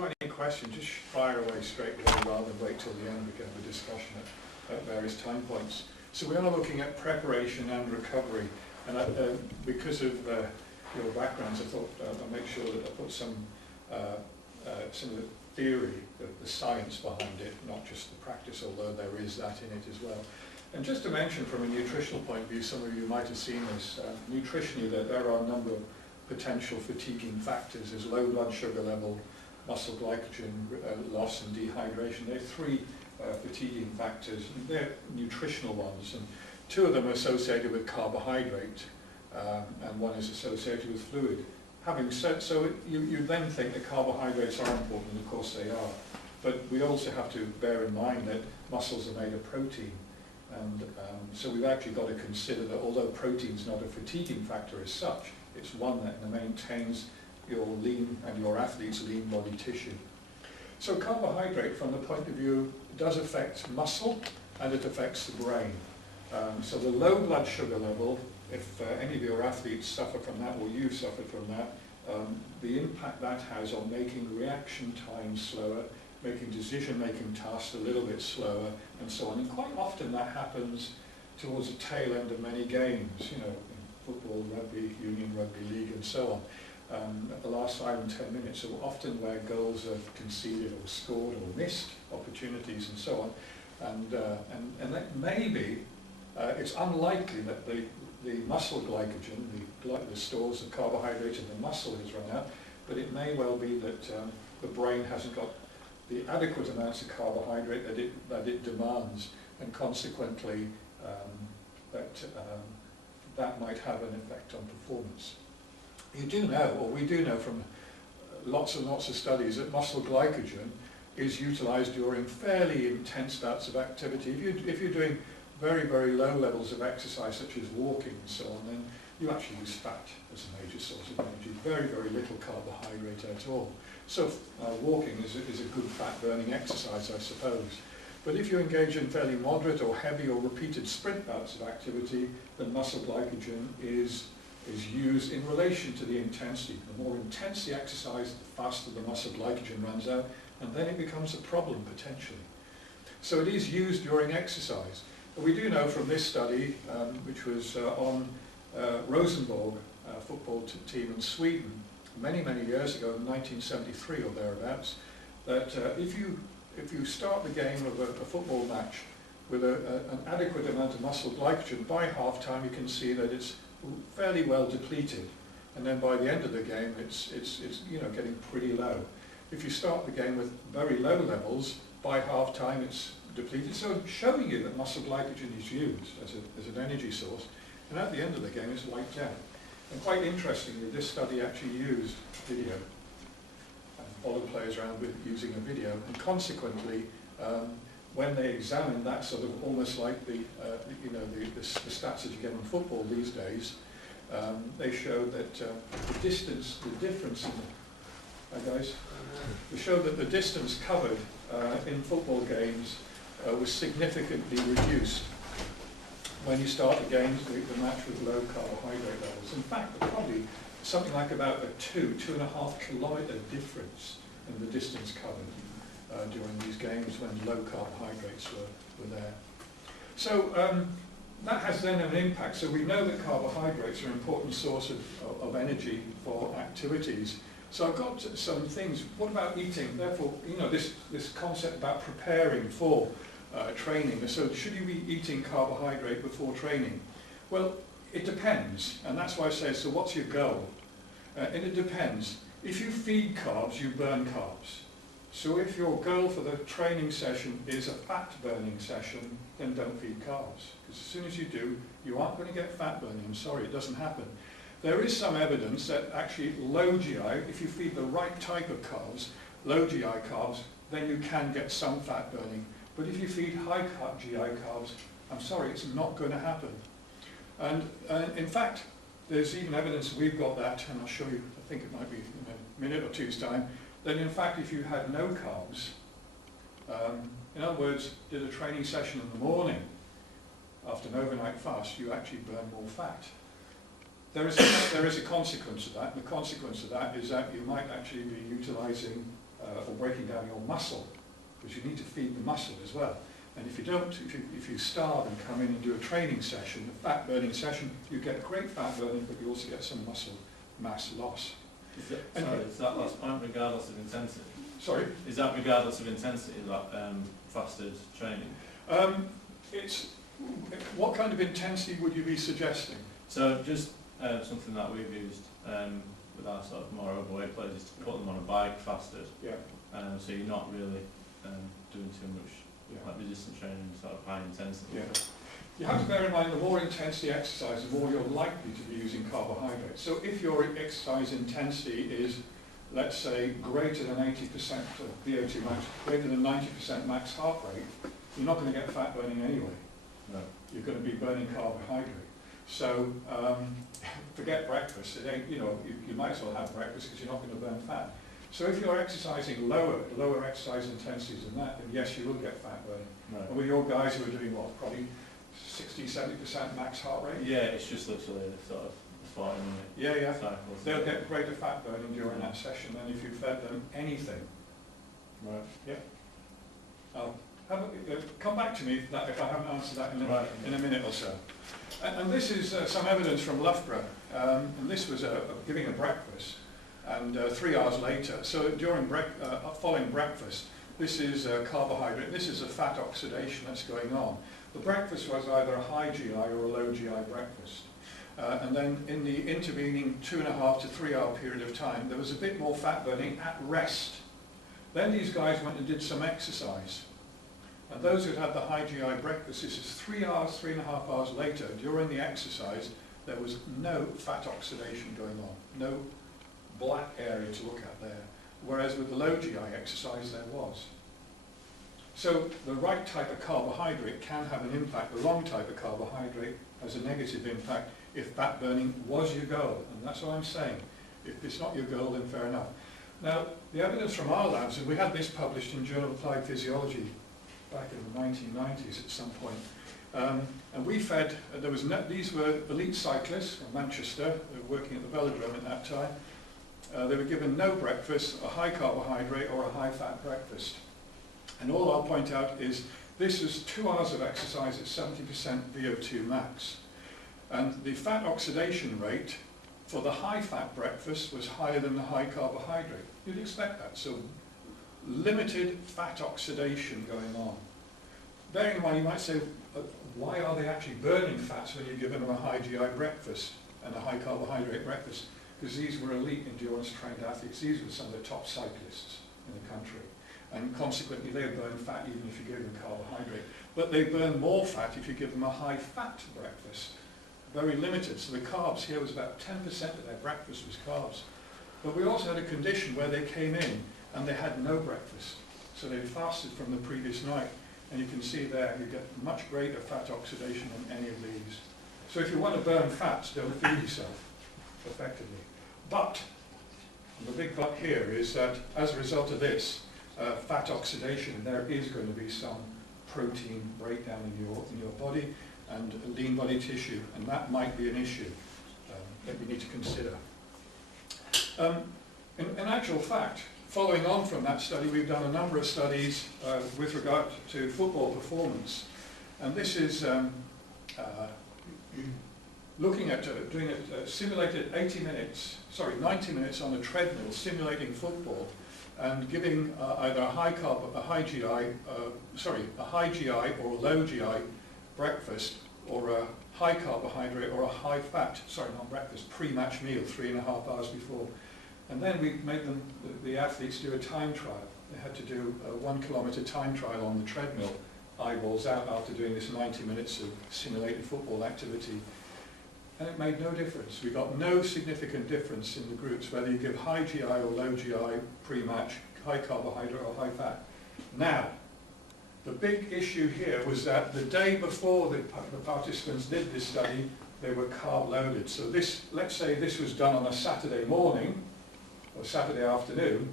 got any questions, just fire away straight away rather than wait till the end. We can have a discussion at various time points. So we are looking at preparation and recovery, and because of your backgrounds, I thought I'll make sure that I put some of the theory, the science behind it, not just the practice, although there is that in it as well. And just to mention from a nutritional point of view, some of you might have seen this, nutritionally there are a number of potential fatiguing factors. There's low blood sugar level, muscle glycogen loss and dehydration. There are three fatiguing factors, and they're nutritional ones, and two of them are associated with carbohydrate, and one is associated with fluid. Having said so, you then think that carbohydrates are important, and of course they are, but we also have to bear in mind that muscles are made of protein, and so we've actually got to consider that although protein is not a fatiguing factor as such, it's one that maintains your lean and your athlete's lean body tissue. So carbohydrate, from the point of view, does affect muscle and it affects the brain. So the low blood sugar level, if any of your athletes suffer from that, or you've suffered from that, the impact that has on making reaction times slower, making decision-making tasks a little bit slower, and so on. And quite often that happens towards the tail end of many games, you know, in football, rugby, union rugby league, and so on. At the last 5 and 10 minutes are often where goals are conceded or scored or missed opportunities and so on. And that maybe it's unlikely that the muscle glycogen, the stores of carbohydrate in the muscle has run out, but it may well be that the brain hasn't got the adequate amounts of carbohydrate that it demands, and consequently that might have an effect on performance. You do know, or we do know from lots and lots of studies, that muscle glycogen is utilized during fairly intense bouts of activity. If you're doing very, very low levels of exercise, such as walking and so on, then you actually use fat as a major source of energy. Very, very little carbohydrate at all. So walking is a good fat-burning exercise, I suppose. But if you engage in fairly moderate or heavy or repeated sprint bouts of activity, then muscle glycogen is used in relation to the intensity. The more intense the exercise, the faster the muscle glycogen runs out, and then it becomes a problem potentially. So it is used during exercise. But we do know from this study, which was on Rosenborg football team in Sweden many, many years ago, in 1973 or thereabouts, that if you start the game of a football match with an adequate amount of muscle glycogen, by half-time you can see that it's fairly well depleted, and then by the end of the game it's getting pretty low. If you start the game with very low levels, by half-time it's depleted, so showing you that muscle glycogen is used as an energy source, and at the end of the game it's wiped out. And quite interestingly, this study actually used video, and followed players around with using a video, and consequently when they examined that, sort of almost like the stats that you get on football these days, they showed that the difference in they showed that the distance covered in football games was significantly reduced when you start the match with low carbohydrate levels. In fact, probably something like about a 2.5 kilometre difference in the distance covered during these games when low carbohydrates were there. So that has then an impact. So we know that carbohydrates are an important source of energy for activities. So I've got some things. What about eating? Therefore, this concept about preparing for training. So should you be eating carbohydrate before training? Well, it depends, and that's why I say, so what's your goal? And it depends. If you feed carbs, you burn carbs. So if your goal for the training session is a fat-burning session, then don't feed carbs. Because as soon as you do, you aren't going to get fat burning. I'm sorry, it doesn't happen. There is some evidence that actually low GI, if you feed the right type of carbs, low GI carbs, then you can get some fat burning. But if you feed high GI carbs, I'm sorry, it's not going to happen. And in fact, there's even evidence, we've got that, and I'll show you, I think it might be in a minute or two's time, that in fact if you had no carbs, in other words, did a training session in the morning after an overnight fast, you actually burn more fat. There is a consequence of that, and the consequence of that is that you might actually be utilizing or breaking down your muscle, because you need to feed the muscle as well. And if you don't, if you starve and come in and do a training session, a fat burning session, you get great fat burning, but you also get some muscle mass loss. Is that last point regardless of intensity? Sorry? Is that regardless of intensity, like fasted training? It's, what kind of intensity would you be suggesting? So just something that we've used with our sort of more overweight players is to put them on a bike fasted. Yeah. So you're not really doing too much like resistance training, sort of high intensity. Yeah. You have to bear in mind the more intensity exercise, the more you're likely to be using carbohydrates. So if your exercise intensity is, let's say, greater than 80% of VO2 max, greater than 90% max heart rate, you're not going to get fat burning anyway. No. You're going to be burning carbohydrate. So forget breakfast. It ain't, you might as well have breakfast because you're not going to burn fat. So if you're exercising lower exercise intensities than that, then yes, you will get fat burning. Right. And with your guys who are doing what, probably 60–70% max heart rate? Yeah, it's just literally sort of 40-minute cycles. They'll get greater fat burning during that session than if you fed them anything. Right. Yeah. Come back to me if I haven't answered that in a minute or so. And this is some evidence from Loughborough, and this was giving a breakfast, and 3 hours later, so during following breakfast, this is carbohydrate, this is a fat oxidation that's going on. The breakfast was either a high GI or a low GI breakfast. And then in the intervening 2.5 to 3 hour period of time, there was a bit more fat burning at rest. Then these guys went and did some exercise. And those who had the high GI breakfast, this is 3 hours, 3.5 hours later, during the exercise, there was no fat oxidation going on, no black area to look at there. Whereas with the low GI exercise, there was. So the right type of carbohydrate can have an impact. The wrong type of carbohydrate has a negative impact if fat burning was your goal. And that's what I'm saying. If it's not your goal, then fair enough. Now, the evidence from our labs, and we had this published in Journal of Applied Physiology back in the 1990s at some point. And we fed, these were elite cyclists from Manchester, they were working at the velodrome at that time. They were given no breakfast, a high carbohydrate or a high fat breakfast. And all I'll point out is this is 2 hours of exercise at 70% VO2 max. And the fat oxidation rate for the high fat breakfast was higher than the high carbohydrate. You'd expect that. So limited fat oxidation going on. Bearing in mind, you might say, why are they actually burning fats when you're giving them a high GI breakfast and a high carbohydrate breakfast? Because these were elite endurance trained athletes. These were some of the top cyclists in the country. And consequently, they burn fat even if you give them carbohydrate. But they burn more fat if you give them a high fat breakfast. Very limited. So the carbs here was about 10% of their breakfast was carbs. But we also had a condition where they came in and they had no breakfast. So they fasted from the previous night. And you can see there, you get much greater fat oxidation than any of these. So if you want to burn fats, don't feed yourself effectively. But, the big but here is that as a result of this, fat oxidation, there is going to be some protein breakdown in your body and lean body tissue, and that might be an issue that we need to consider. In actual fact, following on from that study, we've done a number of studies with regard to football performance, and this is looking at doing a simulated 90 minutes on a treadmill simulating football, and giving either a high GI or a low GI breakfast, or a high carbohydrate or a high fat, pre-match meal 3.5 hours before. And then we made the athletes do a time trial. They had to do a 1 kilometre time trial on the treadmill, eyeballs out after doing this 90 minutes of simulated football activity. And it made no difference. We got no significant difference in the groups, whether you give high GI or low GI pre-match, high carbohydrate or high fat. Now, the big issue here was that the day before the participants did this study, they were carb loaded. So this, let's say this was done on a Saturday morning or Saturday afternoon.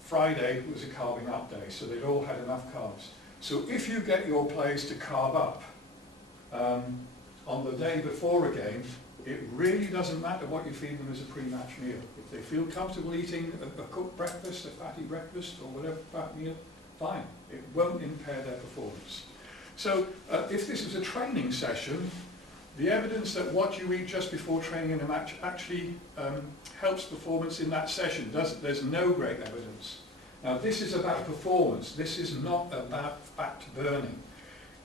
Friday was a carving up day, so they'd all had enough carbs. So if you get your players to carb up on the day before a game, It really doesn't matter what you feed them as a pre-match meal. If they feel comfortable eating a cooked breakfast, a fatty breakfast, or whatever fat meal, fine. It won't impair their performance. So if this was a training session, the evidence that what you eat just before training in a match actually helps performance in that session, there's no great evidence. Now this is about performance, this is not about fat burning.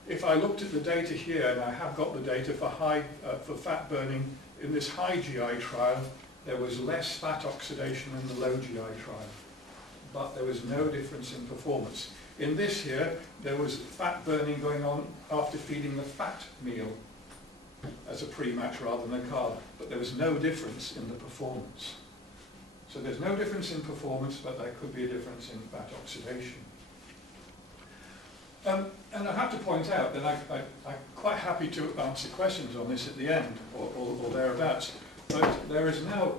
If I looked at the data here, and I have got the data for fat burning, in this high GI trial, there was less fat oxidation in the low GI trial, but there was no difference in performance. In this here, there was fat burning going on after feeding the fat meal as a pre-match rather than a carb, but there was no difference in the performance. So there's no difference in performance, but there could be a difference in fat oxidation. And I have to point out that I'm quite happy to answer questions on this at the end, or thereabouts, but there is now,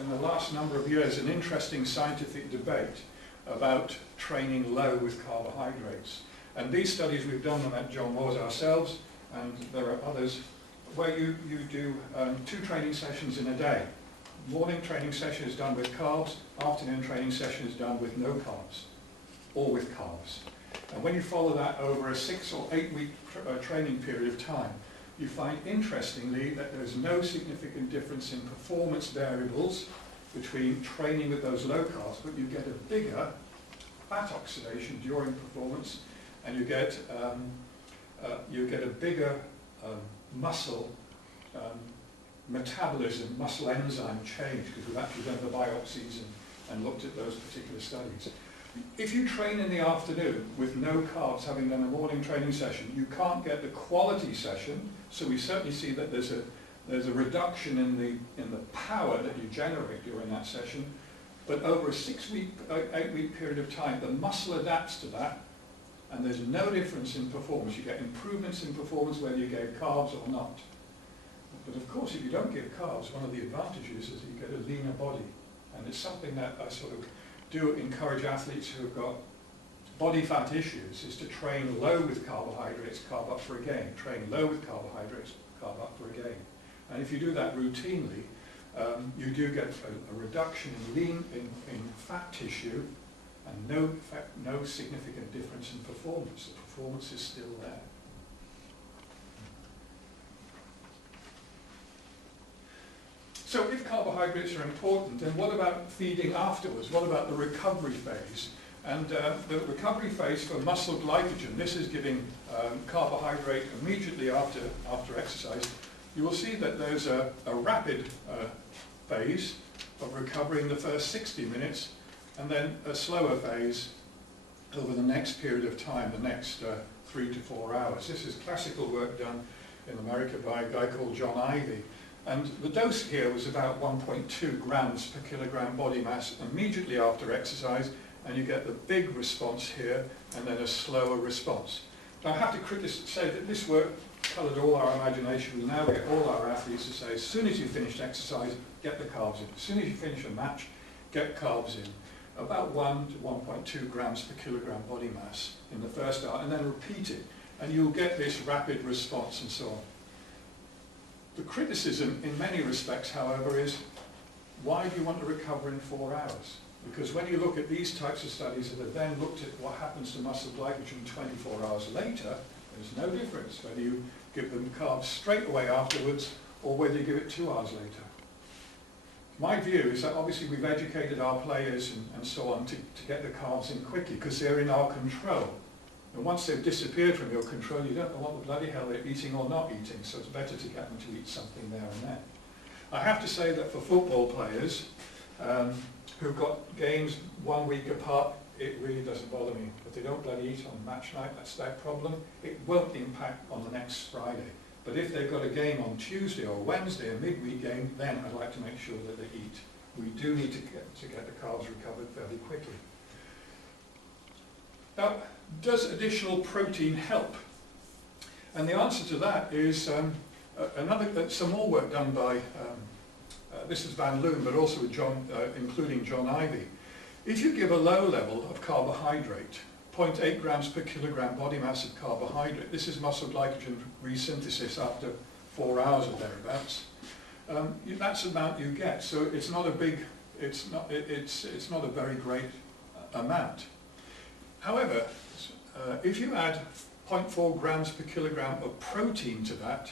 in the last number of years, an interesting scientific debate about training low with carbohydrates. And these studies, we've done them at John Moores ourselves, and there are others, where you do 2 training sessions in a day. Morning training session is done with carbs, afternoon training session is done with no carbs, or with carbs. And when you follow that over a 6 or 8 week training period of time, you find interestingly that there's no significant difference in performance variables between training with those low carbs, but you get a bigger fat oxidation during performance, and you get a bigger muscle metabolism, muscle enzyme change, because we've actually done the biopsies and looked at those particular studies. If you train in the afternoon with no carbs, having done a morning training session, you can't get the quality session, so we certainly see that there's a reduction in the power that you generate during that session, but over a 6 week, 8 week period of time, the muscle adapts to that, and there's no difference in performance. You get improvements in performance whether you gave carbs or not. But of course, if you don't give carbs, one of the advantages is that you get a leaner body, and it's something that I sort of do encourage athletes who have got body fat issues, is to train low with carbohydrates, carb up for a gain. Train low with carbohydrates, carb up for a gain. And if you do that routinely, you do get a reduction in fat tissue, and no significant difference in performance. The performance is still there. So if carbohydrates are important, then what about feeding afterwards? What about the recovery phase? And the recovery phase for muscle glycogen, this is giving carbohydrate immediately after exercise. You will see that there's a rapid phase of recovery in the first 60 minutes, and then a slower phase over the next period of time, the next 3 to 4 hours. This is classical work done in America by a guy called John Ivey. And the dose here was about 1.2 grams per kilogram body mass immediately after exercise, and you get the big response here and then a slower response. Now I have to say that this work coloured all our imagination. We now get all our athletes to say, as soon as you finish exercise, get the carbs in. As soon as you finish a match, get carbs in. About 1 to 1.2 grams per kilogram body mass in the first hour, and then repeat it, and you'll get this rapid response and so on. The criticism in many respects, however, is why do you want to recover in 4 hours? Because when you look at these types of studies that have then looked at what happens to muscle glycogen 24 hours later, there's no difference whether you give them carbs straight away afterwards or whether you give it 2 hours later. My view is that obviously we've educated our players and so on to get the carbs in quickly because they're in our control. And once they've disappeared from your control, you don't know what the bloody hell they're eating or not eating, so it's better to get them to eat something there and then. I have to say that for football players who've got games 1 week apart, it really doesn't bother me. If they don't bloody eat on match night, that's their problem. It won't impact on the next Friday. But if they've got a game on Tuesday or Wednesday, a midweek game, then I'd like to make sure that they eat. We do need to get the carbs recovered fairly quickly. Now, does additional protein help? And the answer to that is some more work done by, this is Van Loon, but also with including John Ivey. If you give a low level of carbohydrate, 0.8 grams per kilogram body mass of carbohydrate, this is muscle glycogen resynthesis after 4 hours or thereabouts, that's the amount you get. So it's not a big, it's not a very great amount. However, if you add 0.4 grams per kilogram of protein to that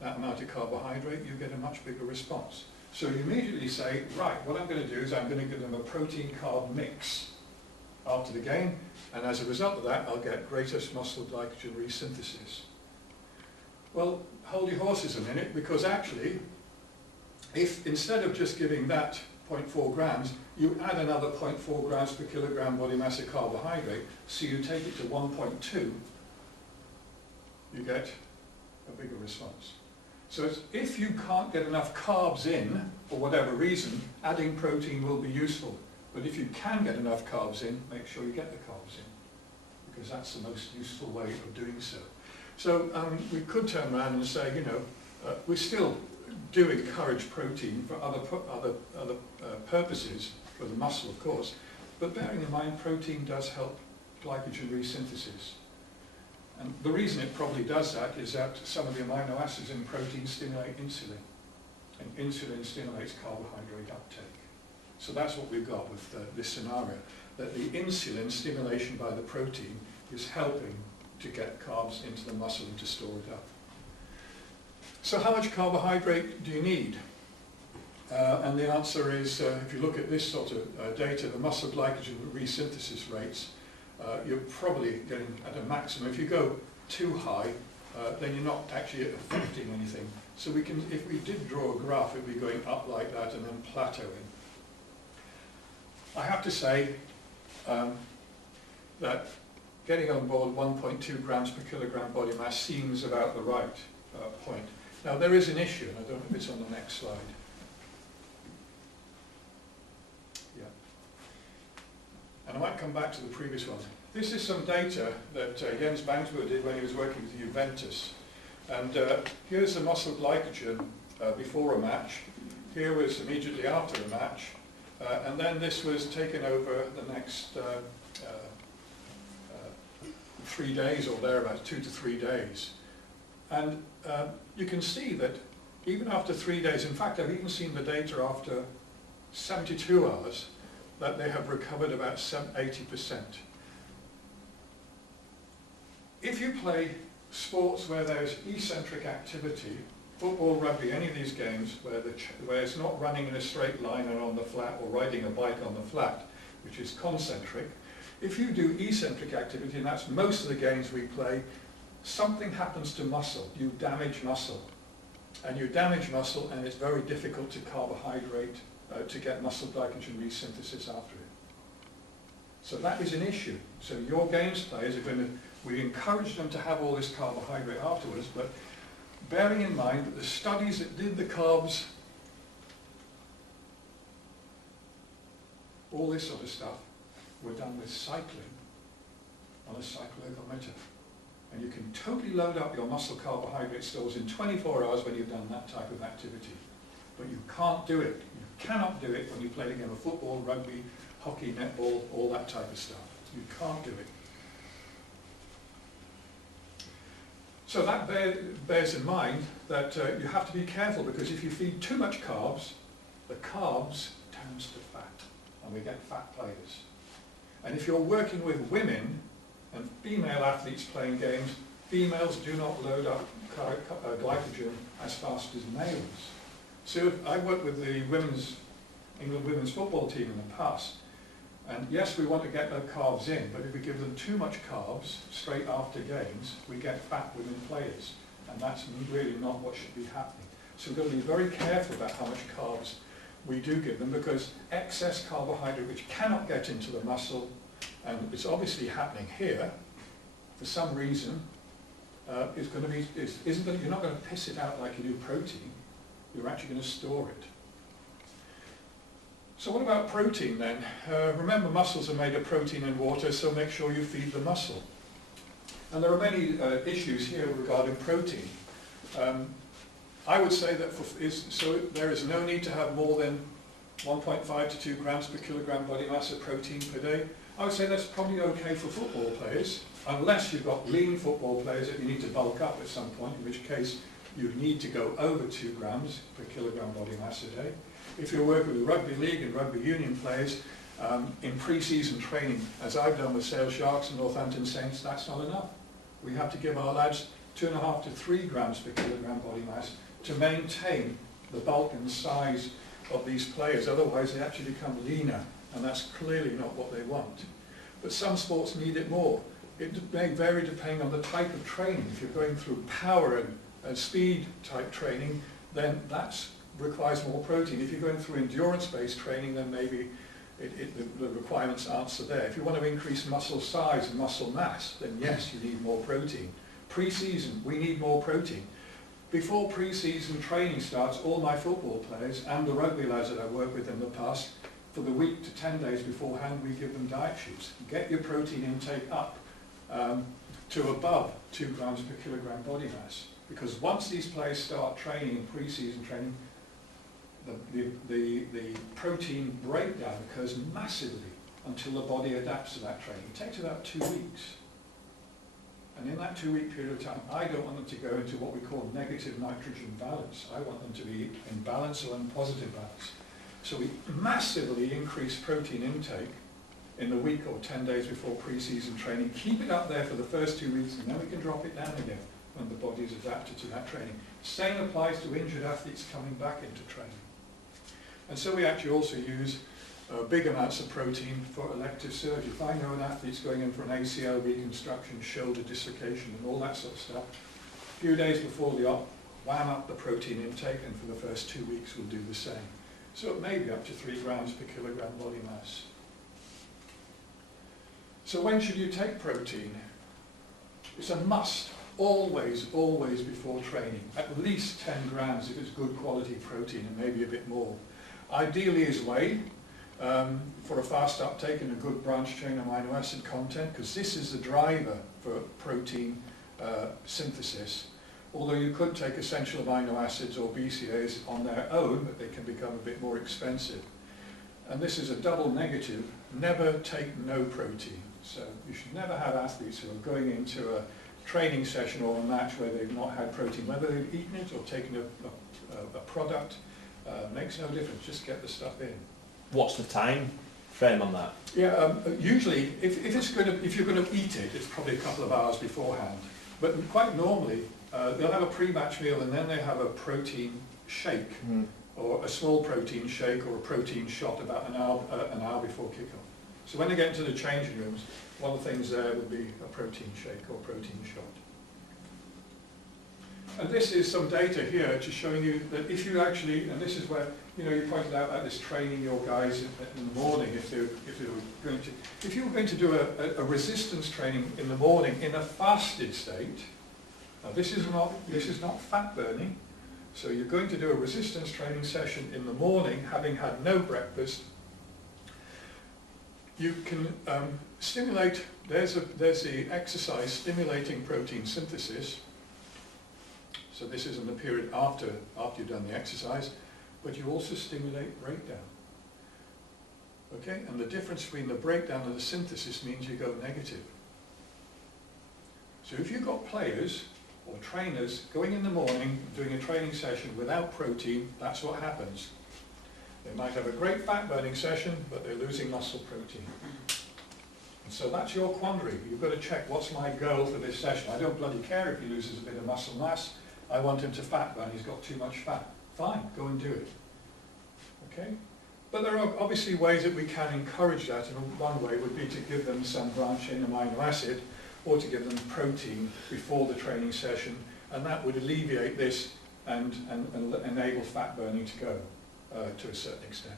amount of carbohydrate, you get a much bigger response. So you immediately say, right, what I'm going to do is I'm going to give them a protein-carb mix after the game, and as a result of that, I'll get greater muscle glycogen resynthesis. Well, hold your horses a minute, because actually, if instead of just giving that 0.4 grams, you add another 0.4 grams per kilogram body mass of carbohydrate, so you take it to 1.2, you get a bigger response. So if you can't get enough carbs in, for whatever reason, adding protein will be useful. But if you can get enough carbs in, make sure you get the carbs in, because that's the most useful way of doing so. So we could turn around and say, you know, we still do encourage protein for other purposes, for the muscle of course, but bearing in mind protein does help glycogen resynthesis. And the reason it probably does that is that some of the amino acids in protein stimulate insulin, and insulin stimulates carbohydrate uptake. So that's what we've got with this scenario, that the insulin stimulation by the protein is helping to get carbs into the muscle and to store it up. So how much carbohydrate do you need? And the answer is, if you look at this sort of data, the muscle glycogen resynthesis rates, you're probably getting at a maximum. If you go too high, then you're not actually affecting anything. So we can, if we did draw a graph, it would be going up like that and then plateauing. I have to say that getting on board 1.2 grams per kilogram body mass seems about the right point. Now there is an issue, and I don't know if it's on the next slide. Yeah. And I might come back to the previous one. This is some data that Jens Bangsbo did when he was working with Juventus. And here's the muscle glycogen before a match. Here was immediately after a match. And then this was taken over the next 3 days or thereabouts, 2 to 3 days. And you can see that even after 3 days, in fact I've even seen the data after 72 hours, that they have recovered about 80%. If you play sports where there's eccentric activity, football, rugby, any of these games where it's not running in a straight line and on the flat, or riding a bike on the flat, which is concentric, if you do eccentric activity, and that's most of the games we play, something happens to muscle. You damage muscle. And you damage muscle, and it's very difficult to carbohydrate, to get muscle glycogen resynthesis after it. So that is an issue. So your games players are going to, we encourage them to have all this carbohydrate afterwards, but bearing in mind that the studies that did the carbs, all this sort of stuff, were done with cycling on a cyclometer. And you can totally load up your muscle carbohydrate stores in 24 hours when you've done that type of activity. But you can't do it. You cannot do it when you play a game of football, rugby, hockey, netball, all that type of stuff. You can't do it. So that bears in mind that you have to be careful, because if you feed too much carbs, the carbs turns to fat, and we get fat players. And if you're working with women and female athletes playing games, females do not load up glycogen as fast as males. So I worked with the England women's football team in the past, and yes, we want to get their carbs in, but if we give them too much carbs straight after games, we get fat women players, and that's really not what should be happening. So we've got to be very careful about how much carbs we do give them, because excess carbohydrate which cannot get into the muscle, and it's obviously happening here, for some reason, is going to be, you're not going to piss it out like you do protein, you're actually going to store it. So what about protein then? Remember, muscles are made of protein and water, so make sure you feed the muscle. And there are many issues here regarding protein. I would say that there is no need to have more than 1.5 to 2 grams per kilogram body mass of protein per day. I would say that's probably okay for football players, unless you've got lean football players that you need to bulk up at some point, in which case you need to go over 2 grams per kilogram body mass a day. If you're working with rugby league and rugby union players, in pre-season training, as I've done with Sale Sharks and Northampton Saints, that's not enough. We have to give our lads 2.5 to 3 grams per kilogram body mass to maintain the bulk and size of these players. Otherwise they actually become leaner, and that's clearly not what they want. But some sports need it more. It may vary depending on the type of training. If you're going through power and speed type training, then that requires more protein. If you're going through endurance-based training, then maybe the requirements aren't so there. If you want to increase muscle size and muscle mass, then yes, you need more protein. Pre-season, we need more protein. Before pre-season training starts, all my football players and the rugby lads that I've worked with in the past, for the week to 10 days beforehand, we give them diet sheets. Get your protein intake up to above 2 grams per kilogram body mass. Because once these players start training in pre-season training, the protein breakdown occurs massively until the body adapts to that training. It takes about 2 weeks. And in that 2-week period of time, I don't want them to go into what we call negative nitrogen balance. I want them to be in balance or in positive balance. So we massively increase protein intake in the week or 10 days before pre-season training. Keep it up there for the first 2 weeks, and then we can drop it down again when the body's adapted to that training. Same applies to injured athletes coming back into training. And so we actually also use big amounts of protein for elective surgery. If I know an athlete's going in for an ACL reconstruction, shoulder dislocation and all that sort of stuff, a few days before the op, wham up the protein intake, and for the first 2 weeks we'll do the same. So it may be up to 3 grams per kilogram body mass. So when should you take protein? It's a must, always, always before training. At least 10 grams if it's good quality protein, and maybe a bit more. Ideally is whey for a fast uptake and a good branch chain amino acid content, because this is the driver for protein synthesis. Although you could take essential amino acids or BCAAs on their own, but they can become a bit more expensive. And this is a double negative: never take no protein. So you should never have athletes who are going into a training session or a match where they've not had protein. Whether they've eaten it or taken a product makes no difference. Just get the stuff in. What's the time frame on that? Yeah, usually if you're going to eat it, it's probably a couple of hours beforehand. But quite normally they'll have a pre-match meal and then they have a protein shake, or a small protein shake or a protein shot about an hour before kickoff. So when they get into the changing rooms, one of the things there would be a protein shake or protein shot. And this is some data here just showing you that if you actually, and this is where, you pointed out about this training your guys in the morning, if you were going to do a resistance training in the morning in a fasted state. Now this is not fat burning. So you're going to do a resistance training session in the morning, having had no breakfast. You can stimulate, there's the exercise stimulating protein synthesis. So this is in the period after you've done the exercise, but you also stimulate breakdown. Okay, and the difference between the breakdown and the synthesis means you go negative. So if you've got players or trainers going in the morning doing a training session without protein, that's what happens. They might have a great fat burning session, but they're losing muscle protein. And so that's your quandary. You've got to check, what's my goal for this session? I don't bloody care if he loses a bit of muscle mass. I want him to fat burn. He's got too much fat. Fine, go and do it. Okay? But there are obviously ways that we can encourage that, and one way would be to give them some branch-chain amino acid, or to give them protein before the training session, and that would alleviate this and enable fat burning to go to a certain extent.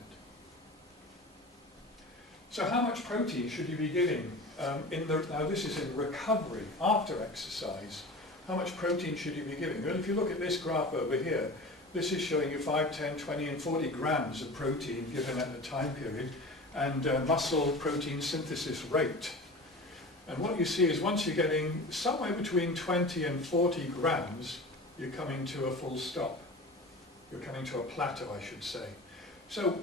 So how much protein should you be giving? Now this is in recovery, after exercise. How much protein should you be giving? Well, if you look at this graph over here, this is showing you 5, 10, 20 and 40 grams of protein given at the time period, and muscle protein synthesis rate. And what you see is once you're getting somewhere between 20 and 40 grams, you're coming to a full stop. You're coming to a plateau, I should say. So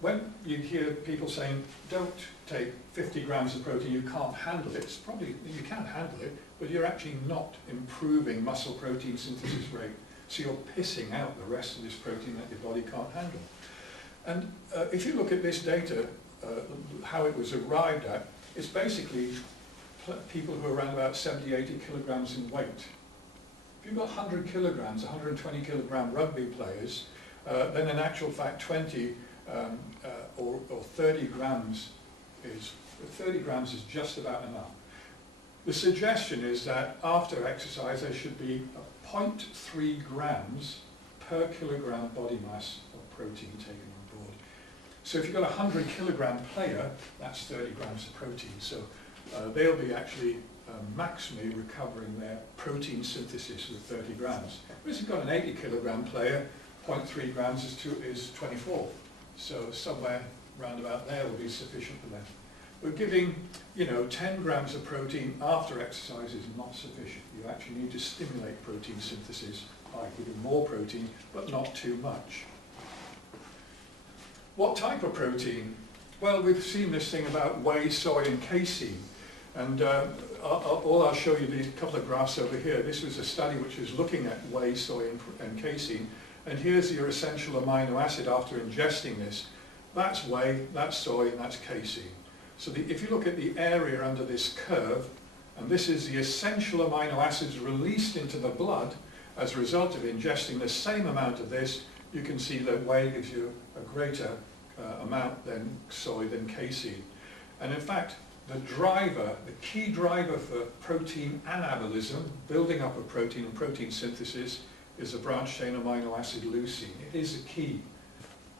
when you hear people saying, don't take 50 grams of protein, you can't handle it, it's probably, you can handle it, but you're actually not improving muscle protein synthesis rate. So you're pissing out the rest of this protein that your body can't handle. And if you look at this data, how it was arrived at, it's basically people who are around about 70, 80 kilograms in weight. If you've got 100 kilograms, 120 kilogram rugby players, then in actual fact 20 or 30 grams is just about enough. The suggestion is that after exercise there should be 0.3 grams per kilogram body mass of protein taken on board. So if you've got a 100 kilogram player, that's 30 grams of protein. So they'll be actually maximally recovering their protein synthesis with 30 grams. Whereas if you've got an 80 kilogram player, 0.3 grams is 24. So somewhere round about there will be sufficient for them. But giving, 10 grams of protein after exercise is not sufficient. You actually need to stimulate protein synthesis by giving more protein, but not too much. What type of protein? Well, we've seen this thing about whey, soy and casein. And I'll show you these couple of graphs over here. This was a study which is looking at whey, soy and casein. And here's your essential amino acid after ingesting this. That's whey, that's soy, and that's casein. So if you look at the area under this curve, and this is the essential amino acids released into the blood as a result of ingesting the same amount of this, you can see that whey gives you a greater amount than soy, than casein. And in fact, the key driver for protein anabolism, building up of protein and protein synthesis, is the branched chain amino acid leucine. It is a key.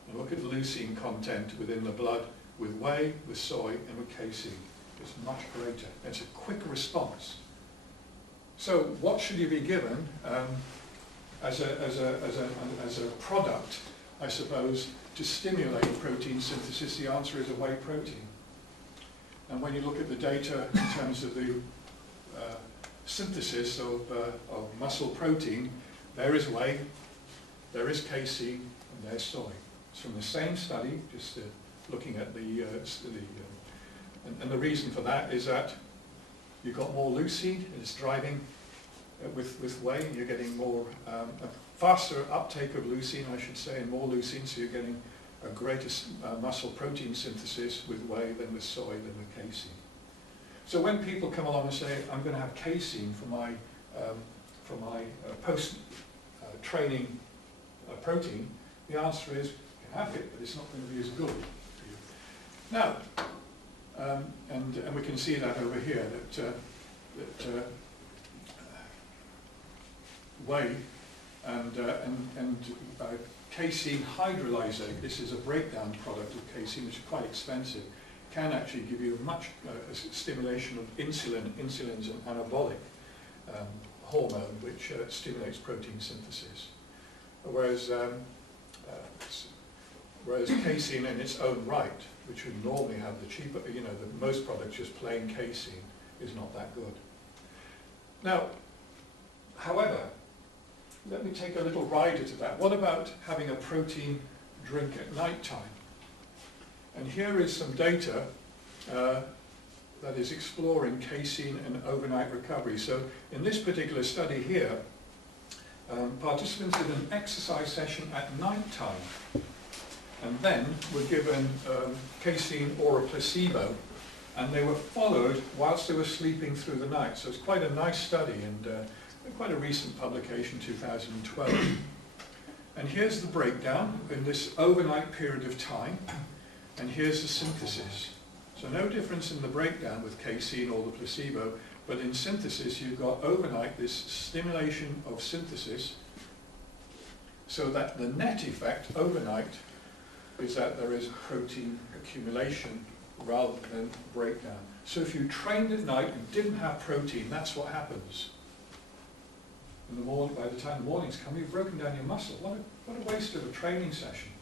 And look at the leucine content within the blood with whey, with soy, and with casein. It's much greater. It's a quick response. So what should you be given as a product, I suppose, to stimulate protein synthesis? The answer is a whey protein. And when you look at the data in terms of the synthesis of muscle protein, there is whey, there is casein, and there's soy. It's from the same study, just looking at and the reason for that is that you've got more leucine, and it's driving with whey. You're getting more, a faster uptake of leucine, I should say, and more leucine, so you're getting a greater muscle protein synthesis with whey than with soy than with casein. So when people come along and say, I'm going to have casein for my post-training protein, the answer is, you can have it, but it's not going to be as good for you. Now, and we can see that over here, that whey and casein hydrolysate, this is a breakdown product of casein, which is quite expensive, can actually give you much stimulation of insulin. Insulin's an anabolic hormone which stimulates protein synthesis. Whereas casein in its own right, which would normally have the cheaper, the most products just plain casein, is not that good. Now, however, let me take a little rider to that. What about having a protein drink at night time? And here is some data that is exploring casein and overnight recovery. So in this particular study here, participants did an exercise session at night time, and then were given casein or a placebo, and they were followed whilst they were sleeping through the night. So it's quite a nice study, and quite a recent publication, 2012. And here's the breakdown in this overnight period of time, and here's the synthesis. So no difference in the breakdown with casein or the placebo, but in synthesis you've got overnight this stimulation of synthesis, so that the net effect overnight is that there is protein accumulation rather than breakdown. So if you trained at night and didn't have protein, that's what happens. In the morning, by the time the morning's come, you've broken down your muscle. What a waste of a training session.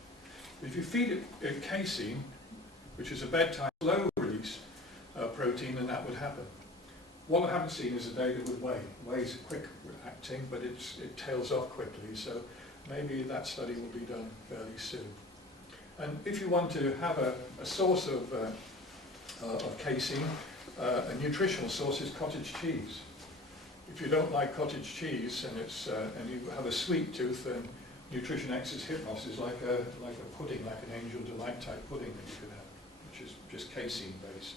If you feed it casein, which is a bedtime slow release protein, then that would happen. What I haven't seen is the data with whey. Whey is quick acting, but it tails off quickly, so maybe that study will be done fairly soon. And if you want to have a source of casein, a nutritional source is cottage cheese. if you don't like cottage cheese and it's and you have a sweet tooth, then NutritionX's Hypnos is like a pudding, like an Angel Delight type pudding that you could have, which is just casein based.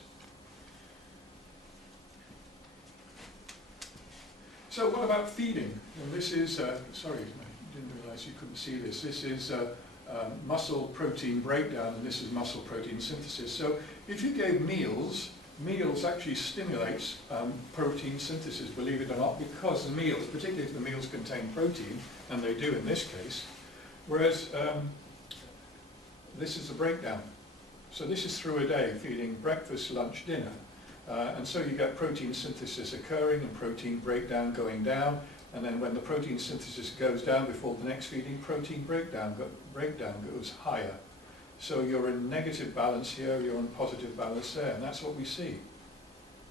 So what about feeding? And this is, sorry, I didn't realise you couldn't see this. This is muscle protein breakdown, and this is muscle protein synthesis. So if you gave meals actually stimulates protein synthesis, believe it or not, because the meals, particularly if the meals contain protein, and they do in this case, whereas this is the breakdown. So this is through a day, feeding breakfast, lunch, dinner. And so you get protein synthesis occurring and protein breakdown going down, and then when the protein synthesis goes down before the next feeding, protein breakdown goes higher. So you're in negative balance here, you're in positive balance there, and that's what we see.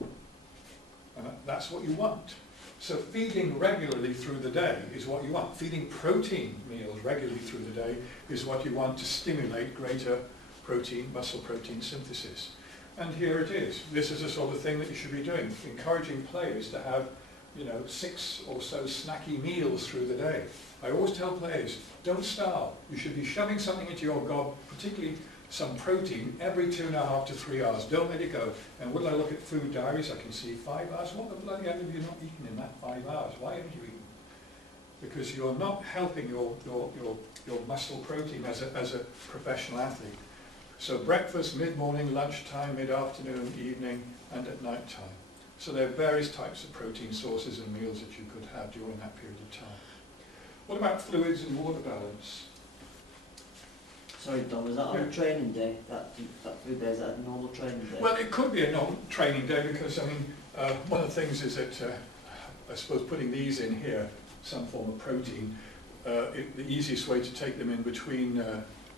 And that's what you want. So feeding regularly through the day is what you want. Feeding protein meals regularly through the day is what you want to stimulate greater protein, muscle protein synthesis. And here it is. This is the sort of thing that you should be doing, encouraging players to have, 6 or so snacky meals through the day. I always tell players, don't starve. You should be shoving something into your gob, particularly some protein, every 2.5 to 3 hours. Don't let it go. And when I look at food diaries, I can see 5 hours. What the bloody hell have you not eaten in that 5 hours? Why haven't you eaten? Because you're not helping your muscle protein as a professional athlete. So breakfast, mid-morning, lunchtime, mid-afternoon, evening, and at night time. So there are various types of protein sources and meals that you could have during that period of time. What about fluids and water balance? Sorry, Don, was that on a training day? That food day, is that a normal training day? Well, it could be a normal training day because, one of the things is that, I suppose putting these in here, some form of protein, the easiest way to take them in between,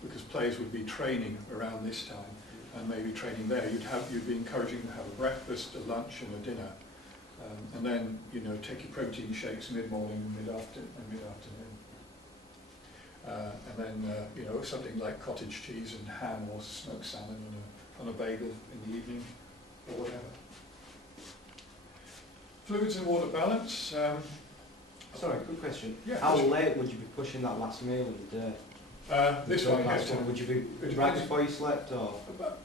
because players would be training around this time and maybe training there, you'd be encouraging them to have a breakfast, a lunch and a dinner. And then, take your protein shakes mid-morning and mid-afternoon. And then, something like cottage cheese and ham or smoked salmon on a bagel in the evening or whatever. Fluids and water balance. Sorry, good question. Yeah, how late would you be pushing that last meal in the day? This one here. Would you be right before you slept, or?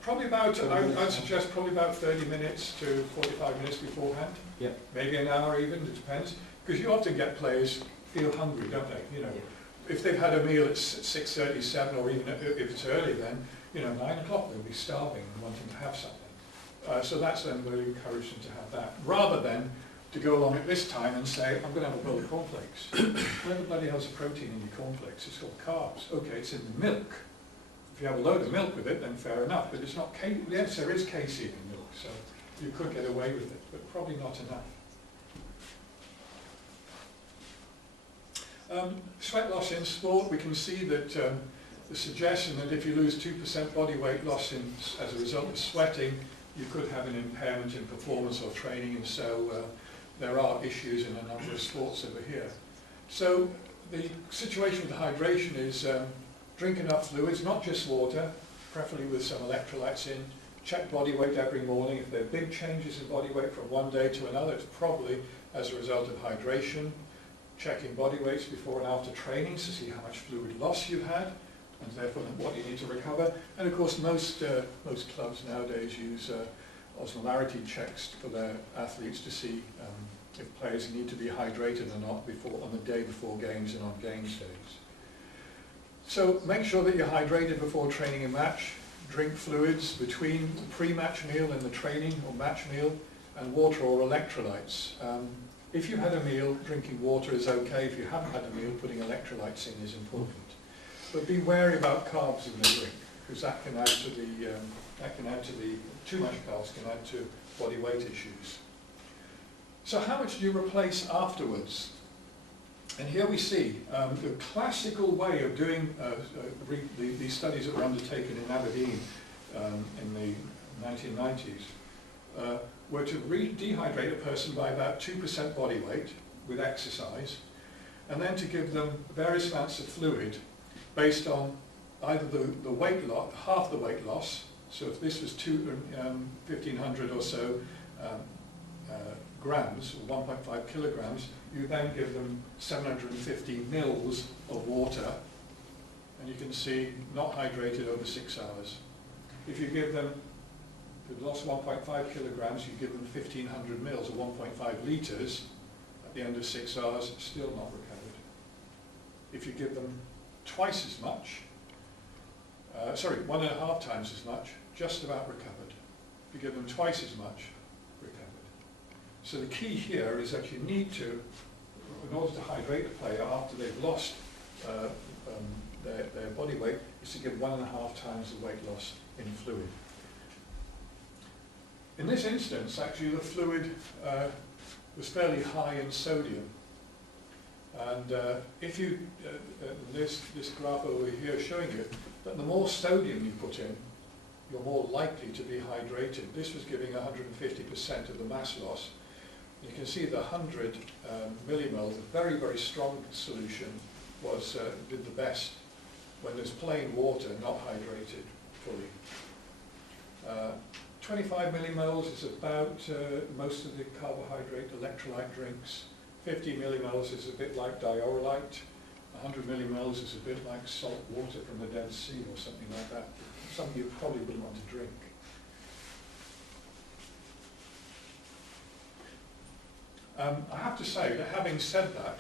Probably about, I'd suggest probably about 30 minutes to 45 minutes beforehand. Yeah. Maybe an hour even, it depends. Because you often get players feel hungry, don't they? Yeah. If they've had a meal at 6:30, 7, or even if it's early then, 9 o'clock they'll be starving and wanting to have something. So that's when we encourage them to have that. Rather than to go along at this time and say, I'm going to have a bowl of cornflakes. Where the bloody hell's the protein in your cornflakes? It's got carbs. Okay, it's in the milk. If you have a load of milk with it, then fair enough. But it's not, yes, there is casein in milk, so you could get away with it, but probably not enough. Sweat loss in sport, we can see that the suggestion that if you lose 2% body weight loss as a result of sweating, you could have an impairment in performance or training, and so there are issues in a number of sports over here. So the situation with hydration is drink enough fluids, not just water, preferably with some electrolytes in. Check body weight every morning. If there are big changes in body weight from one day to another, it's probably as a result of hydration. Checking body weights before and after training to see how much fluid loss you had, and therefore what you need to recover. And of course most clubs nowadays use osmolarity checks for their athletes to see if players need to be hydrated or not on the day before games and on games days. So make sure that you're hydrated before training and match. Drink fluids between the pre-match meal and the training or match meal, and water or electrolytes. If you had a meal, drinking water is okay. If you haven't had a meal, putting electrolytes in is important. But be wary about carbs in the drink, because that can add to the too much carbs can add to body weight issues. So how much do you replace afterwards? And here we see the classical way of doing these studies that were undertaken in Aberdeen in the 1990s were to dehydrate a person by about 2% body weight with exercise, and then to give them various amounts of fluid based on either the weight loss, half the weight loss. So if this was 1,500 or so grams, or 1.5 kilograms, you then give them 750 mils of water, and you can see not hydrated over 6 hours. If you give them, if they've lost 1.5 kilograms, you give them 1,500 mils, or 1.5 litres, at the end of 6 hours, still not recovered. If you give them twice as much, 1.5 times as much, just about recovered. If you give them twice as much, recovered. So the key here is that you need to, in order to hydrate the player after they've lost their body weight, is to give 1.5 times the weight loss in fluid. In this instance, actually, the fluid was fairly high in sodium. And if you, this graph over here showing you that the more sodium you put in, you're more likely to be hydrated. This was giving 150% of the mass loss. You can see the 100 millimoles, a very, very strong solution, was did the best when there's plain water, not hydrated fully. 25 millimoles is about most of the carbohydrate electrolyte drinks. 50 millimoles is a bit like diorolite. 100 millimoles is a bit like salt water from the Dead Sea or something like that. Something you probably wouldn't want to drink. I have to say that having said that,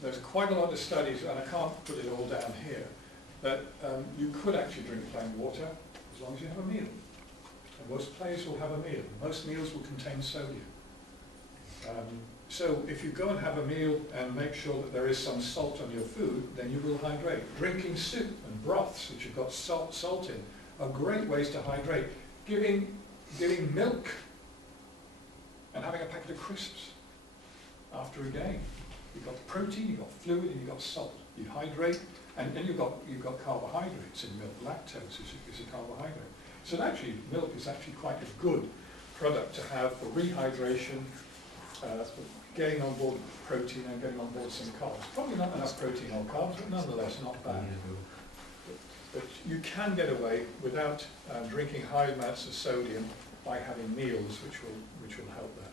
there's quite a lot of studies, and I can't put it all down here, that you could actually drink plain water as long as you have a meal. And most players will have a meal. Most meals will contain sodium. So if you go and have a meal and make sure that there is some salt on your food, then you will hydrate. Drinking soup and broths which have got salt in are great ways to hydrate. Giving milk and having a packet of crisps after a game. You've got protein, you've got fluid, and you've got salt. You hydrate, and then you've got carbohydrates in milk. Lactose is a carbohydrate. So actually, milk is actually quite a good product to have for rehydration, for getting on board protein and getting on board some carbs. Probably not enough protein or carbs, but nonetheless not bad. But you can get away without drinking high amounts of sodium by having meals which will help that.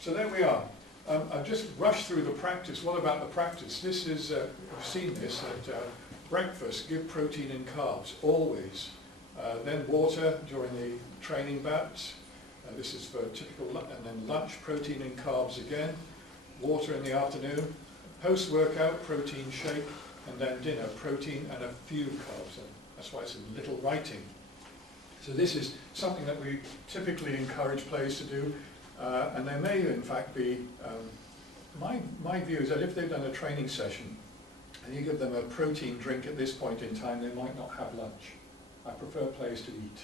So there we are. I've just rushed through the practice. What about the practice? This is, I've seen this at breakfast, give protein and carbs, always. Then water during the training bouts. This is for typical, and then lunch, protein and carbs again. Water in the afternoon. Post-workout, protein shake. And then dinner, protein and a few carbs. And that's why it's a little writing. So this is something that we typically encourage players to do. And there may in fact be, my view is that if they've done a training session and you give them a protein drink at this point in time, they might not have lunch. I prefer players to eat.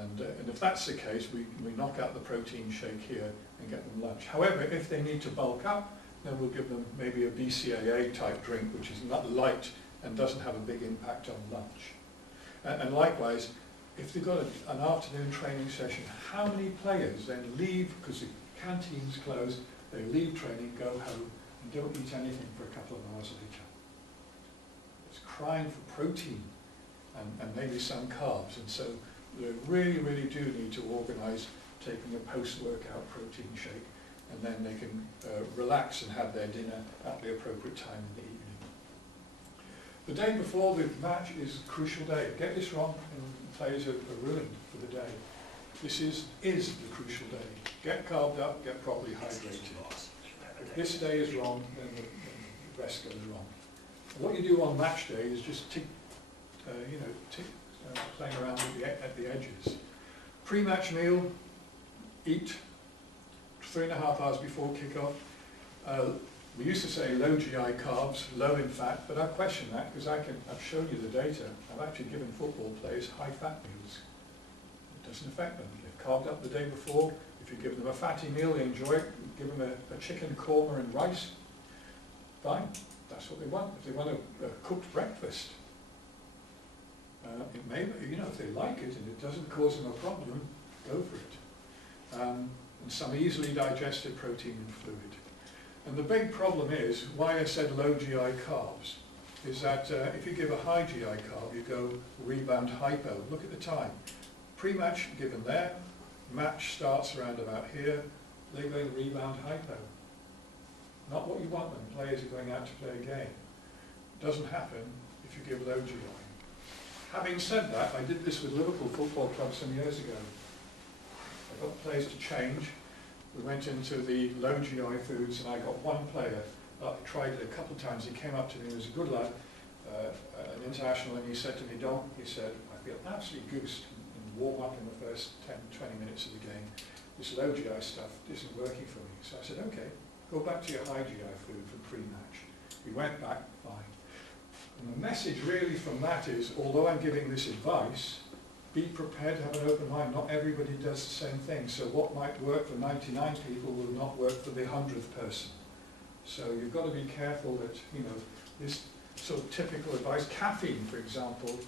And if that's the case, we knock out the protein shake here and get them lunch. However, if they need to bulk up, then we'll give them maybe a BCAA type drink, which is not light and doesn't have a big impact on lunch. And likewise, if they've got an afternoon training session, how many players then leave, because the canteens close, they leave training, go home, and don't eat anything for a couple of hours later? It's crying for protein and maybe some carbs, and so they really, really do need to organise taking a post-workout protein shake, and then they can relax and have their dinner at the appropriate time in the evening. The day before the match is a crucial day. Get this wrong and players are ruined for the day. This is the crucial day. Get carved up, get properly hydrated. If this day is wrong, then the rest goes wrong. And what you do on match day is just playing around at the edges. Pre-match meal, eat 3.5 hours before kick-off. We used to say low GI carbs, low in fat, but I question that because I've shown you the data. I've actually given football players high-fat meals. It doesn't affect them. They've carved up the day before. If you give them a fatty meal, they enjoy it. Give them a chicken korma and rice, fine. That's what they want. If they want a cooked breakfast, it may, if they like it and it doesn't cause them a problem, go for it. And some easily digested protein and fluid. And the big problem is, why I said low GI carbs, is that if you give a high GI carb, you go rebound hypo. Look at the time. Pre-match given there, match starts around about here, they're going rebound hypo. Not what you want when players are going out to play a game. Doesn't happen if you give low GI. Having said that, I did this with Liverpool Football Club some years ago. I got players to change. We went into the low GI foods and I got one player, I tried it a couple of times, he came up to me, he was a good lad, an international, and he said to me, Don, he said, I feel absolutely goosed and warm up in the first 10, 20 minutes of the game. This low GI stuff isn't working for me. So I said, okay, go back to your high GI food for pre-match. He went back, fine. And the message really from that is, although I'm giving this advice, be prepared to have an open mind. Not everybody does the same thing. So what might work for 99 people will not work for the 100th person. So you've got to be careful that, you know, this sort of typical advice. Caffeine, for example,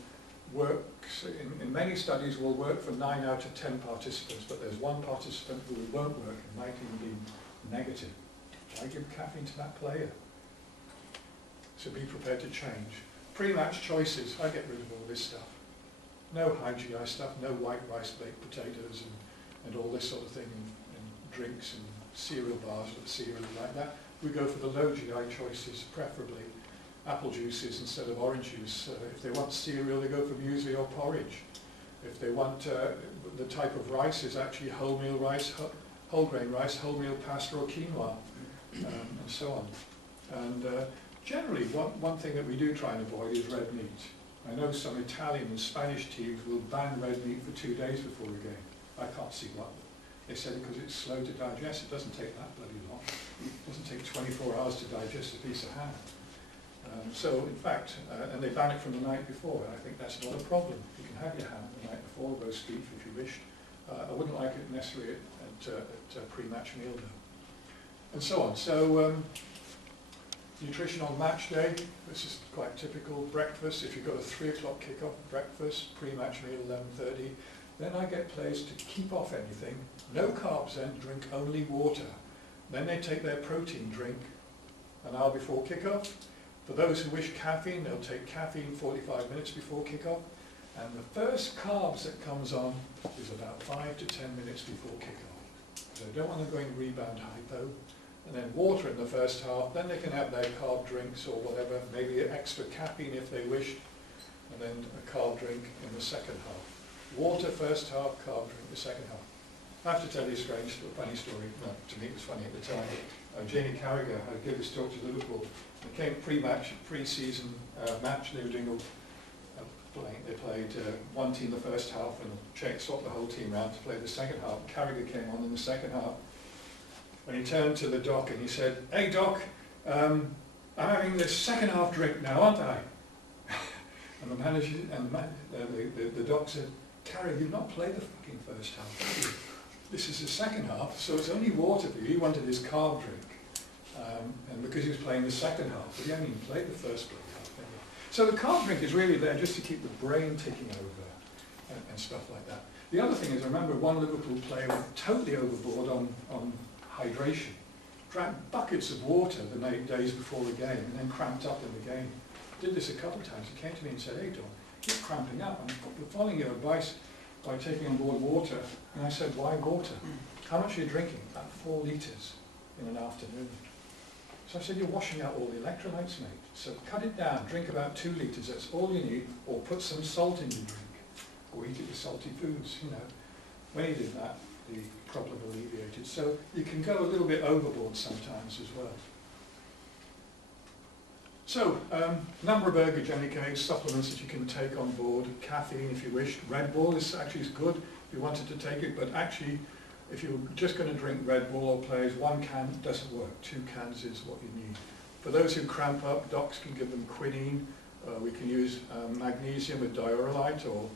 works, in many studies will work for 9 out of 10 participants, but there's one participant who won't work and might even be negative. Why give caffeine to that player? So be prepared to change. Pre-match choices, I get rid of all this stuff. No high GI stuff, no white rice baked potatoes and all this sort of thing, and drinks and cereal bars with cereal like that. We go for the low GI choices, preferably apple juices instead of orange juice. If they want cereal, they go for muesli or porridge. If they want the type of rice is actually wholemeal rice, whole grain rice, wholemeal pasta or quinoa, and so on. And generally, one thing that we do try and avoid is red meat. I know some Italian and Spanish teams will ban red meat for 2 days before a game. I can't see why. They said because it's slow to digest. It doesn't take that bloody long. It doesn't take 24 hours to digest a piece of ham. So in fact, and they ban it from the night before, and I think that's not a problem. You can have your ham the night before, roast beef if you wished. I wouldn't like it necessarily at a pre-match meal though. And so on. So nutrition on match day, this is quite typical. Breakfast, if you've got a 3 o'clock kick-off breakfast, pre-match meal 11:30, then I get players to keep off anything, no carbs then, drink only water. Then they take their protein drink an hour before kick-off. For those who wish caffeine, they'll take caffeine 45 minutes before kick-off. And the first carbs that comes on is about 5 to 10 minutes before kick-off. So they don't want to go in rebound hypo. And then water in the first half, then they can have their carb drinks or whatever, maybe extra caffeine if they wished, and then a carb drink in the second half. Water first half, carb drink the second half. I have to tell you a funny story. Well, to me it was funny at the time. Jamie Carragher, I gave this talk to Liverpool. It came pre-match, pre-season match. They were doing they played one team the first half and swapped the whole team around to play the second half. Carragher came on in the second half. And he turned to the doc and he said, "Hey doc, I'm having this second half drink now, aren't I?" And the manager and the doc said, "Carragher, you've not played the fucking first half, have you? This is the second half, so it's only water for you." He wanted his carb drink, and because he was playing the second half, but he hadn't even played the first half. So the carb drink is really there just to keep the brain ticking over and stuff like that. The other thing is, I remember one Liverpool player went totally overboard on hydration, drank buckets of water the 8 days before the game, and then cramped up in the game. Did this a couple of times. He came to me and said, "Hey Don, you're cramping up. I'm following your advice by taking on board water." And I said, "Why water? How much are you drinking?" "About 4 litres in an afternoon." So I said, "You're washing out all the electrolytes, mate. So cut it down, drink about 2 litres, that's all you need, or put some salt in your drink, or eat it with salty foods, you know." When he did that, the problem alleviated. So you can go a little bit overboard sometimes as well. So, number of ergogenic aids, supplements that you can take on board, caffeine if you wish. Red Bull is actually good if you wanted to take it, but actually if you're just going to drink Red Bull or players, 1 can doesn't work, 2 cans is what you need. For those who cramp up, docs can give them quinine. We can use magnesium with diurolite, or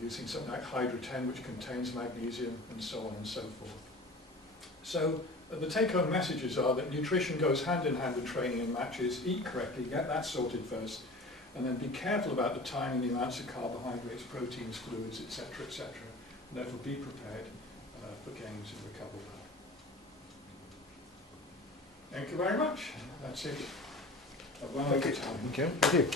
using something like Hydro 10, which contains magnesium, and so on and so forth. So the take-home messages are that nutrition goes hand in hand with training and matches. Eat correctly, get that sorted first, and then be careful about the time and the amounts of carbohydrates, proteins, fluids, etc., etc. And therefore be prepared for games and recover well. Thank you very much. That's it. I've run over time. Thank you.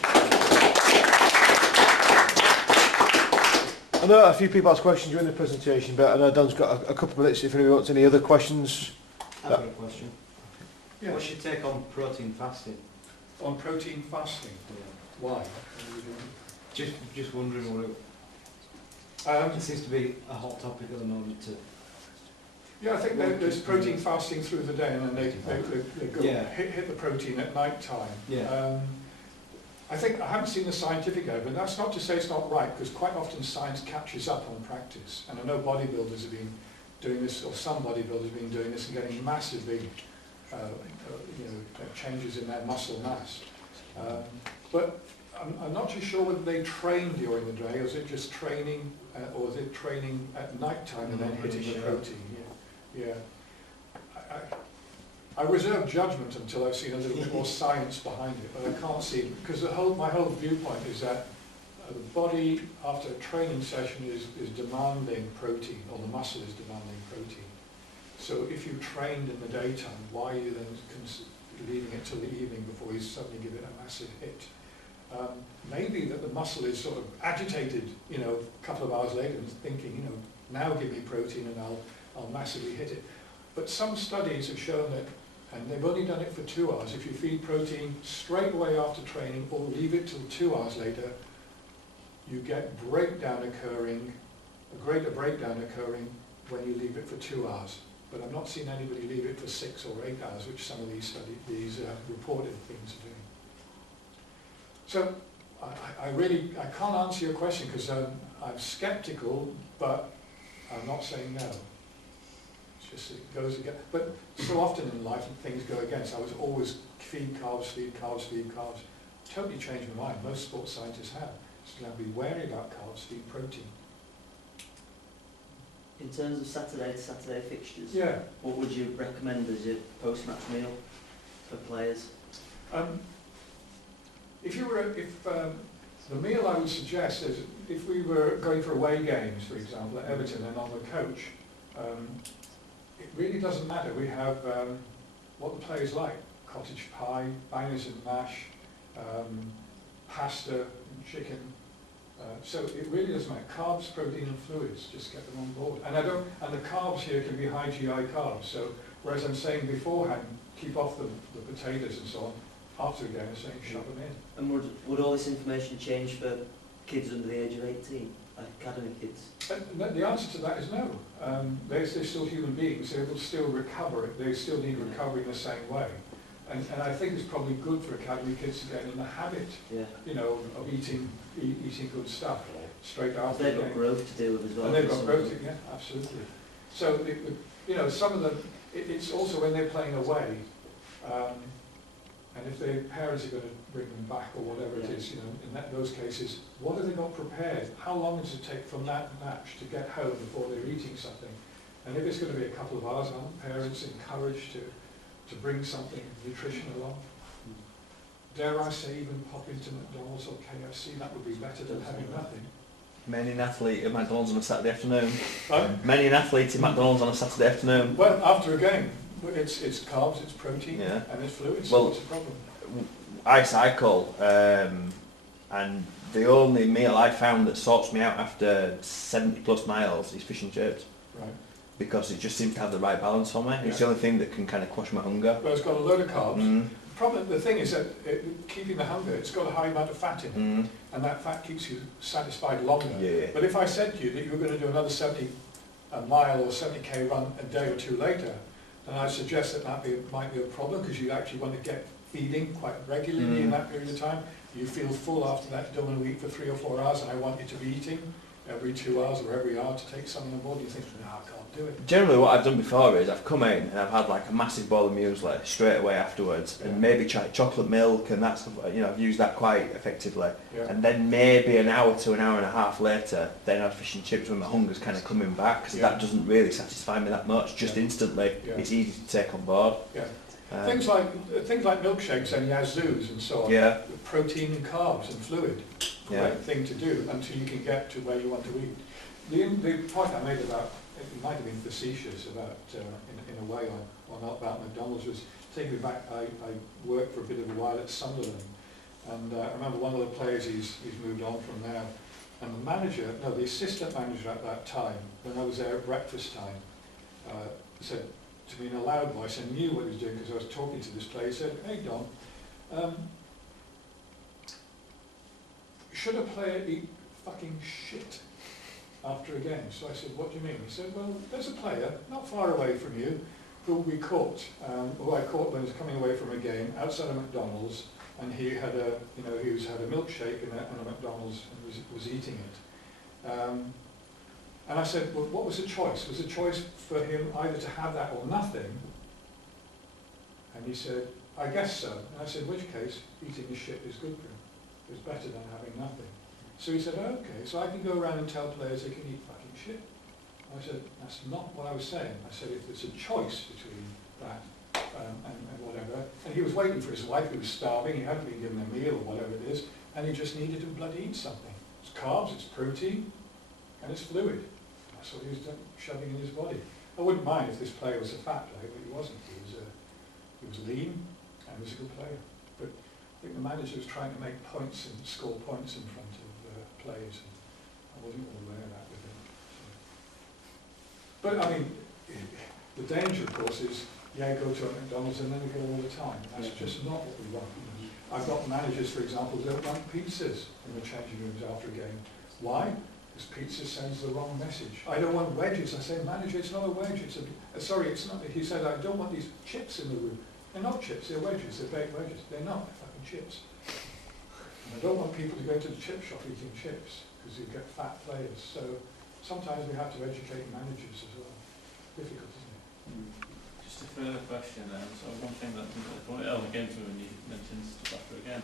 I know a few people asked questions during the presentation, but I know Don's got a couple of minutes if anybody wants any other questions. I've got a question. Yeah. What's your take on protein fasting? On protein fasting, why? Just wondering what it seems to be a hot topic at the moment. Yeah, I think there's protein fasting through the day, and then they go hit the protein at night time. Yeah. I think I haven't seen the scientific evidence. That's not to say it's not right, because quite often science catches up on practice. And I know bodybuilders have been doing this, or some bodybuilders have been doing this, and getting massively, changes in their muscle mass. But I'm not too sure whether they train during the day, or is it just training, or is it training at night time and then hitting the protein? Yeah. I reserve judgment until I've seen a little bit more science behind it, but I can't see it, because my whole viewpoint is that the body, after a training session, is demanding protein, or the muscle is demanding protein. So if you trained in the daytime, why are you then leaving it till the evening before you suddenly give it a massive hit? Maybe that the muscle is sort of agitated, a couple of hours later, and thinking, now give me protein and I'll massively hit it. But some studies have shown that, and they've only done it for 2 hours, if you feed protein straight away after training or leave it till 2 hours later, you get a greater breakdown occurring when you leave it for 2 hours. But I've not seen anybody leave it for 6 or 8 hours, which some of these reported things are doing. So I can't answer your question, because I'm skeptical, but I'm not saying no. It's just it goes again. But so often in life things go against. I was always feed carbs, feed carbs, feed carbs. Totally changed my mind. Most sports scientists have. So now be wary about carbs, feed protein. In terms of Saturday to Saturday fixtures, what would you recommend as your post-match meal for players? The meal I would suggest is, if we were going for away games, for example, at Everton and on the coach, it really doesn't matter. We have what the players like: cottage pie, bangers and mash, pasta, chicken. So it really doesn't matter. Carbs, protein and fluids, just get them on board. And the carbs here can be high GI carbs. So whereas I'm saying beforehand, keep off the potatoes and so on, after a game I'm saying shove them in. And would all this information change for kids under the age of 18, like academy kids? And the answer to that is no. They're still human beings. They will still recover. They still need recovery in the same way. And I think it's probably good for academy kids to get in the habit, of eating good stuff straight after the game. They've got growth to do with as well. And they've got growth, absolutely. So, some of them, it's also when they're playing away, and if their parents are going to bring them back or whatever it is, in those cases, what have they got prepared? How long does it take from that match to get home before they're eating something? And if it's going to be a couple of hours, aren't parents encouraged to bring something nutrition along? Dare I say, even pop into McDonald's or KFC, that would be better than having nothing. Many an athlete at McDonald's on a Saturday afternoon. Many an athlete at McDonald's on a Saturday afternoon. Well, after a game, it's carbs, it's protein, and it's fluids. Well, what's the problem? I cycle, and the only meal I found that sorts me out after 70 plus miles is fish and chips. Right. Because it just seems to have the right balance for me. Yeah. It's the only thing that can kind of quash my hunger. Well, it's got a load of carbs. The thing is that keeping the hunger, it's got a high amount of fat in it, and that fat keeps you satisfied longer. Yeah. But if I said to you that you were going to do another 70 mile or 70k run a day or two later, then I suggest that might be a problem, because you actually want to get feeding quite regularly in that period of time. You feel full after that, you don't want to eat for 3 or 4 hours, and I want you to be eating every 2 hours or every hour to take something on board. You think, no, I can't do it. Generally what I've done before is I've come in and I've had like a massive bowl of muesli straight away afterwards, and maybe chocolate milk and that stuff, I've used that quite effectively. And then maybe an hour to an hour and a half later, then I've fish and chips when my hunger's kind of coming back, because that doesn't really satisfy me that much, just instantly. It's easy to take on board. Things like milkshakes and yazoos and so on, protein and carbs and fluid, great thing to do until you can get to where you want to eat. The point I made about, it might have been facetious about, in a way, about McDonald's, was taking me back. I worked for a bit of a while at Sunderland, and I remember one of the players, he's moved on from now, And the manager, no, the assistant manager at that time, when I was there at breakfast time, said to me in a loud voice, I knew what he was doing because I was talking to this player, he said, hey Don, should a player eat fucking shit after a game? So I said, what do you mean? He said, well, there's a player not far away from you who we caught, who I caught when he was coming away from a game outside of McDonald's, and he had a, he had a milkshake and a McDonald's and was eating it. And I said, well, what was the choice? Was the choice for him either to have that or nothing? And he said, I guess so. And I said, in which case, eating the shit is good for him. It's better than having nothing. So he said, okay, so I can go around and tell players they can eat fucking shit. I said, that's not what I was saying. I said, if there's a choice between that and whatever, and he was waiting for his wife, he was starving, he hadn't been given a meal or whatever it is, and he just needed to bloody eat something. It's carbs, it's protein, and it's fluid. That's what he was shoving in his body. I wouldn't mind if this player was a fat player, but he wasn't. He was lean and he was a good player. But I think the manager was trying to make points and score points in front of players. And I wasn't all aware of that with him. But I mean, the danger, of course, is go to a McDonald's and then they go all the time. That's just not what we want. I've got managers, for example, who don't like pizzas in the changing rooms after a game. Why? Because pizza sends the wrong message. I don't want wedges. I say, manager, it's not a wedge. It's a, sorry, it's not. He said, I don't want these chips in the room. They're not chips, they're wedges, they're baked wedges. They're not, they're fucking chips. And I don't want people to go to the chip shop eating chips, because you get fat players. So sometimes we have to educate managers as well. Difficult, isn't it? Just a further question then. So one thing that I came to when you mentioned stuff after again,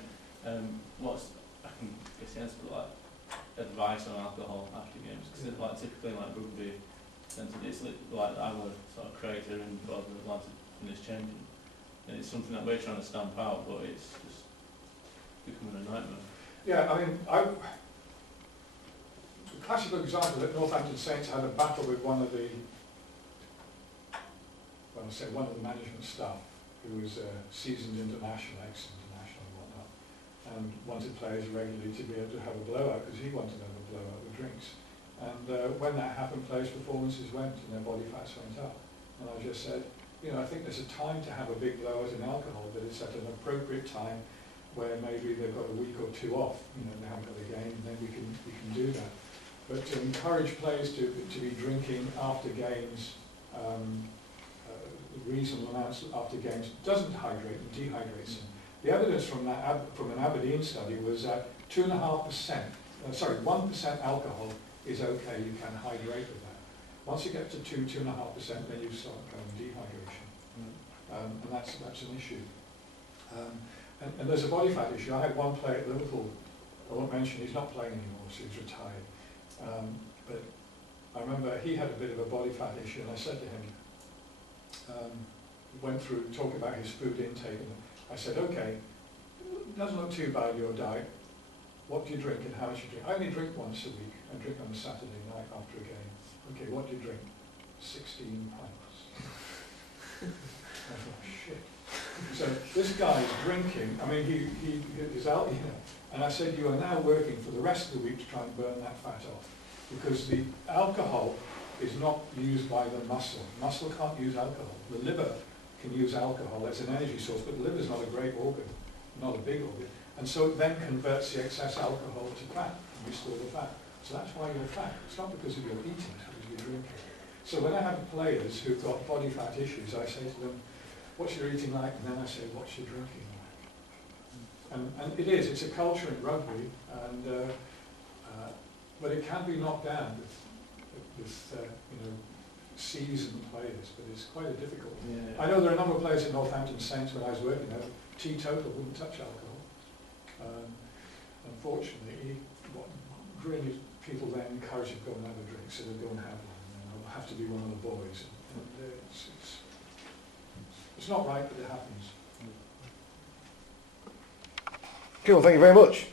what's, I can guess the answer, but like advice on alcohol after games? Because it's like typically like rugby, it's like our sort of creator and both the lads in this changing. And it's something that we're trying to stamp out, but it's just becoming a nightmare. Yeah, I mean, a classical example that Northampton Saints had a battle with one of the, well, I say one of the management staff, who was a seasoned international, ex-international and whatnot, and wanted players regularly to be able to have a blowout, because he wanted to have a blowout with drinks. And when that happened, players' performances went and their body fats went up. And I just said, I think there's a time to have a big blowout in alcohol, but it's at an appropriate time where maybe they've got a week or two off, they haven't got a game, and then we can do that. But to encourage players to be drinking after games, reasonable amounts after games, doesn't hydrate and dehydrates them. The evidence from an Aberdeen study was that 1% alcohol is okay, you can hydrate with that. Once you get to 2.5%, then you start going dehydration. And that's an issue. And there's a body fat issue. I had one player at Liverpool, I won't mention, he's not playing anymore, so he's retired. But I remember he had a bit of a body fat issue, and I said to him, went through talking about his food intake, and I said, okay, it doesn't look too bad, your diet. What do you drink and how much you drink? I only drink once a week. I drink on a Saturday night after a game. Okay, what do you drink? 16 pints. I thought, shit. So this guy's drinking, I mean, he is out, and I said, you are now working for the rest of the week to try and burn that fat off. Because the alcohol is not used by the muscle. Muscle can't use alcohol. The liver can use alcohol as an energy source, but the liver is not a great organ, not a big organ. And so it then converts the excess alcohol to fat, and restore the fat. So that's why you're fat. It's not because of your eating, it's because of your drinking. So when I have players who've got body fat issues, I say to them, what's your eating like? And then I say, what's your drinking like? And it's a culture in rugby, and but it can be knocked down with seasoned players, but it's quite a difficult. Yeah. I know there are a number of players at Northampton Saints when I was working there, teetotal, wouldn't touch alcohol. Unfortunately, what really people then encourage you to go and have a drink, so they go and have one, and they'll have to be one of the boys. And it's not right, but it happens. Cool, thank you very much.